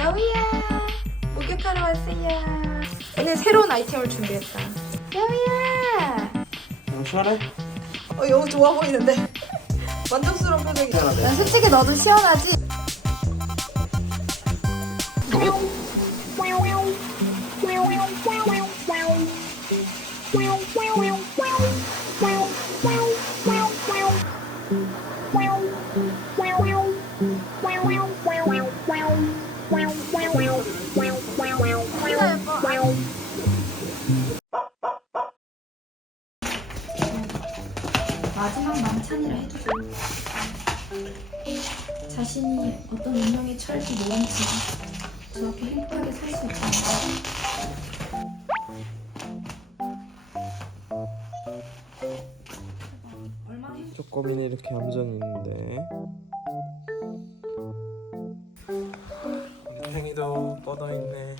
여우야 목욕하러 왔어요. 오늘 새로운 아이템을 준비했다. 여우야! 어, 시원해? 어 여우 좋아 보이는데. 만족스러운 표정이야 난 솔직히 너도 시원하지? 마 어떤 처할지 모른 채 저렇게 행복하게 살수 행복 쪼꼬미는 이렇게 얌전히 있는데. 우리 팽이도 뻗어있네.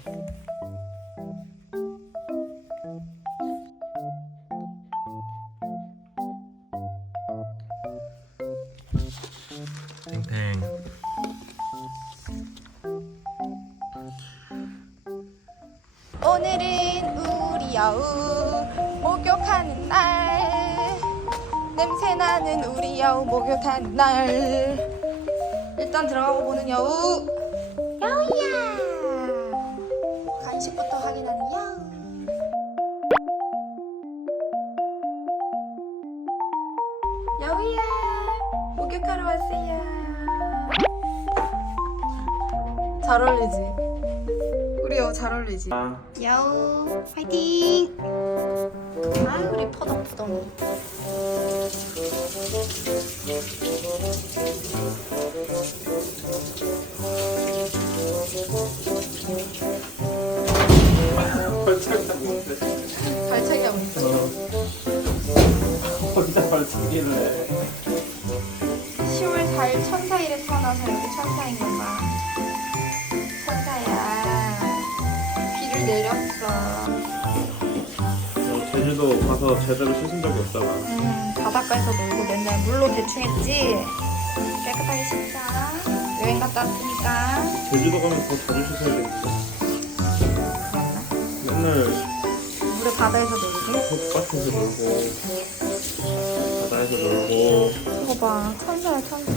팽팽 여우 목욕하는 날. 냄새나는 우리 여우 목욕하는 날. 일단 들어가고 보는 여우. 여우야. 간식부터 확인하는 여우. 여우야 목욕하러 왔어요. 잘 어울리지? 우리 여우 잘 어울리지? 아, 야우 화이팅! 아유 우리 포동포동 발차기 하고 있어 혼자 발차기를 해 10월 4일 천사일에 태어나서 이렇게 천사인 건가? 천사야 내렸어. 너 제주도 가서 제대로 씻은 적이 없잖아 음, 바닷가에서 놀고 맨날 물로 대충 했지? 깨끗하게 씻자. 여행 갔다 왔으니까. 제주도 가면 더 자주 씻어야겠는데. 그랬나? 맨날 물에 바다에서 놀지? 흙밭에서 놀고 바다에서 놀고. 이거 봐 천사야 천사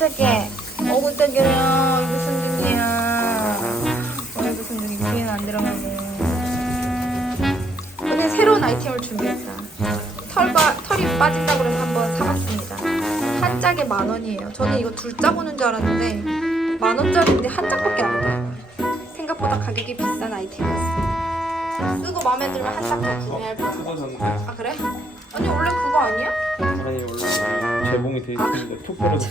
착해. 어구 착해요. 이거 순둥이야 아이고 순둥이 귀에는 안 들어가네 오늘 새로운 아이템을 준비했다 털바, 털이 빠진다고 그래서 한번 사봤습니다. 한 짝에 만 원이에요. 저는 이거 둘 짝 오는 줄 알았는데 만 원짜리인데 한 짝밖에 안 돼요. 생각보다 가격이 비싼 아이템이었어 쓰고 마음에 들면 한 짝 더 구매할 뻔 뜯어졌는데. 아 그래? 아니 원래 그거 아니야? 아니 원래 재봉이 돼 있었는데 툭 떨어졌어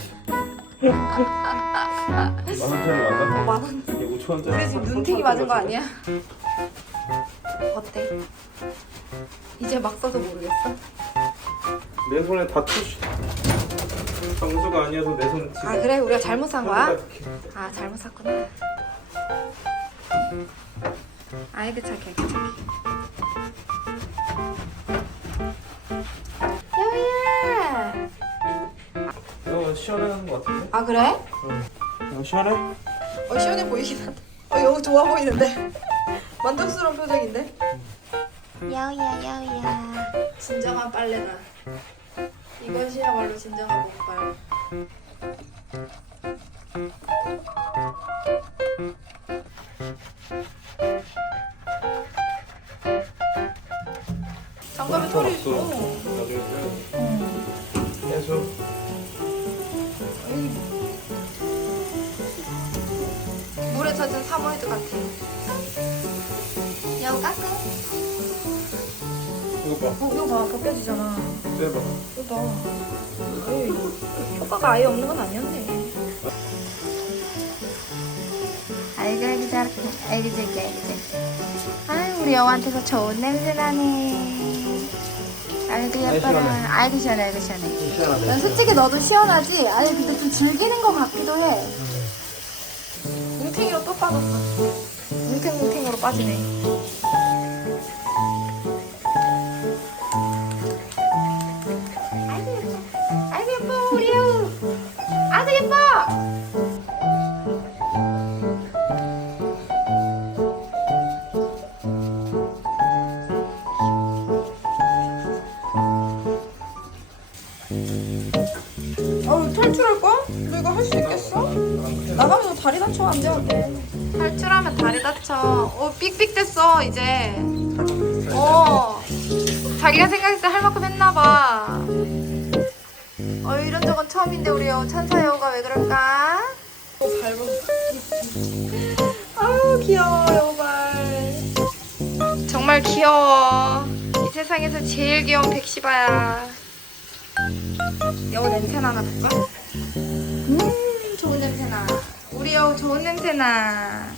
만 원짜리 어, 맞아? 만 원. 이게 5천 원짜리 우리 지금 눈탱이 맞은 거 아니야? 어때? 이제 막 써도 모르겠어? 내 손에 다 투시 장수가 아니어서 내 손에 지금 아 그래? 우리가 잘못 산 거야? 아 잘못 샀구나 착해 착해 여 시원한 거 같은데? 아 그래? 이거 시원해? 어 시원해 보이긴 하다 어 여우 좋아 보이는데? 만족스러운 표정인데? 여우야 진정한 빨래다. 이것이야말로 진정한 목빨 장갑에 털이 있어. 나중에 물에 사모예드 같아 여우 까꿍 이거 봐. 어, 이거 봐. 벗겨지잖아. 떼봐. 이거 봐 에이, 효과가 아예 없는 건 아니었네. 아이고 아이고 저기 아이고 저기 아유 우리 여우한테서 좋은 냄새 나네. 아이고 예뻐라. 아이고 시원해 아이고 시원해. 시원하네 난 솔직히 너도 시원하지? 아니 근데 좀 즐기는 것 같기도 해 뭉탱이로 또 빠졌어. 뭉탱뭉탱으로 빠지네 안 돼, 안 돼. 탈출하면 다리 다쳐. 어, 삑삑 됐어, 이제. 어. 자기가 생각했을 때 할 만큼 했나봐. 어, 이런 적은 처음인데, 우리 여우 천사 여우가 왜 그럴까? 어, 밟아. 아우, 귀여워, 여우발. 정말 귀여워. 이 세상에서 제일 귀여운 백시바야. 여우 냄새 나 나 볼까? 음, 좋은 냄새 나. 우리 여우 좋은 냄새나.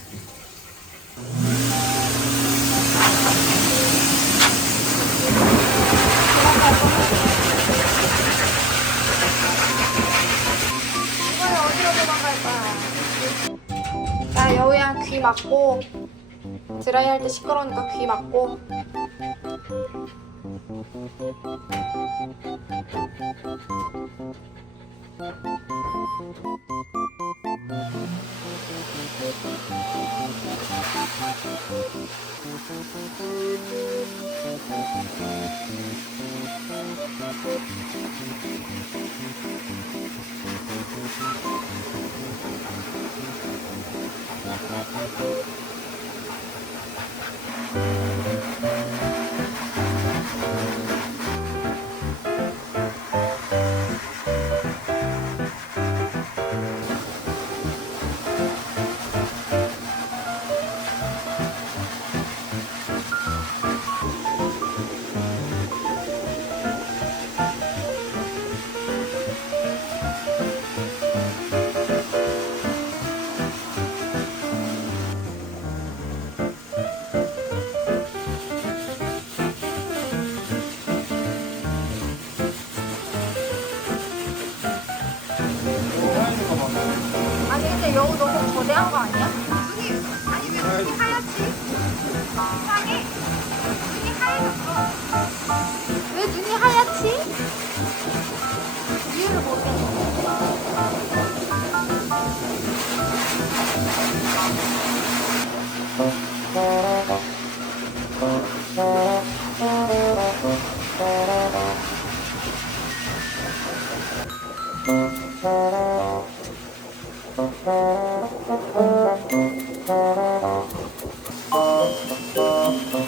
이번에 어디로 도망갈 거야? 나 여우야 귀 막고 드라이 할 때 시끄러우니까 귀 막고 아니 근데 여우 너무 거대한 거 아니야? 눈이 아니 왜 눈이 하얗지? 이상해 눈이 하얘졌어 왜 눈이 하얗지? Bye.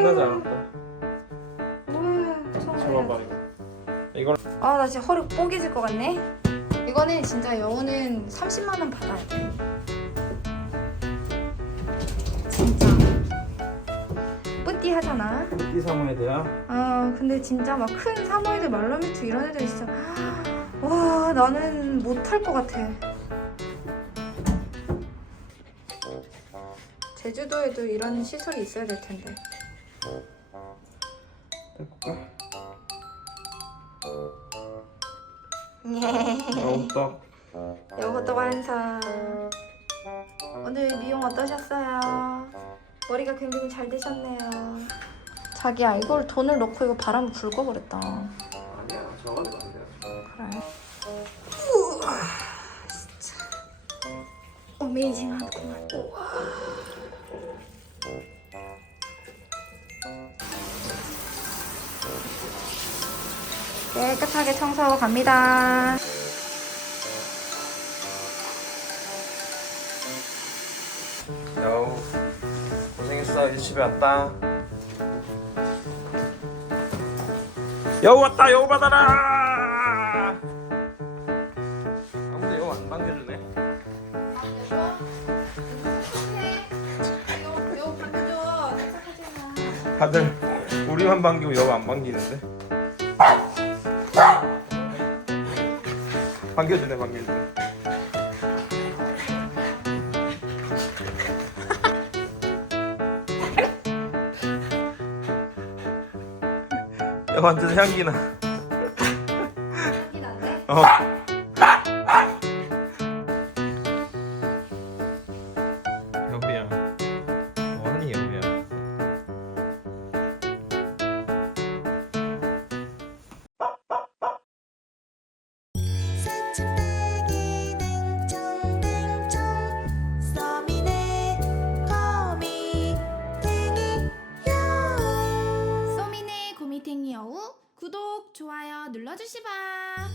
끝나지 않았다. 잡아봐 이거. 이걸 아 나 진짜 허리 뽀개질 것 같네. 이거는 진짜 여우는 30만 원 받아야 돼. 진짜. 뿌띠 하잖아. 이 사모에 대야. 아 근데 진짜 막 큰 사모예드 말라미트 이런 애들 진짜. 와 나는 못할 것 같아. 제주도에도 이런 시설이 있어야 될 텐데 해볼까? 아우 떡. 요것도 완성. 오늘 미용 어떠셨어요? 머리가 굉장히 잘 되셨네요. 자기야 이걸 돈을 넣고 이거 바람을 불고 그랬다. 아니야 저건 아니야. 그래. 우와 진짜 어메이징하구만. 우와. 깨끗하게 청소하고 갑니다. 야우 고생했어 이제 집에 왔다. 여우 왔다 여우 받아라. 아무도 여우 안 반겨주네. 다들 우리만 반기고 여우 안 반기는데. 반겨주네 반겨주네. 야 완전 향기나. 여기 난데? 어. 눌러주시바.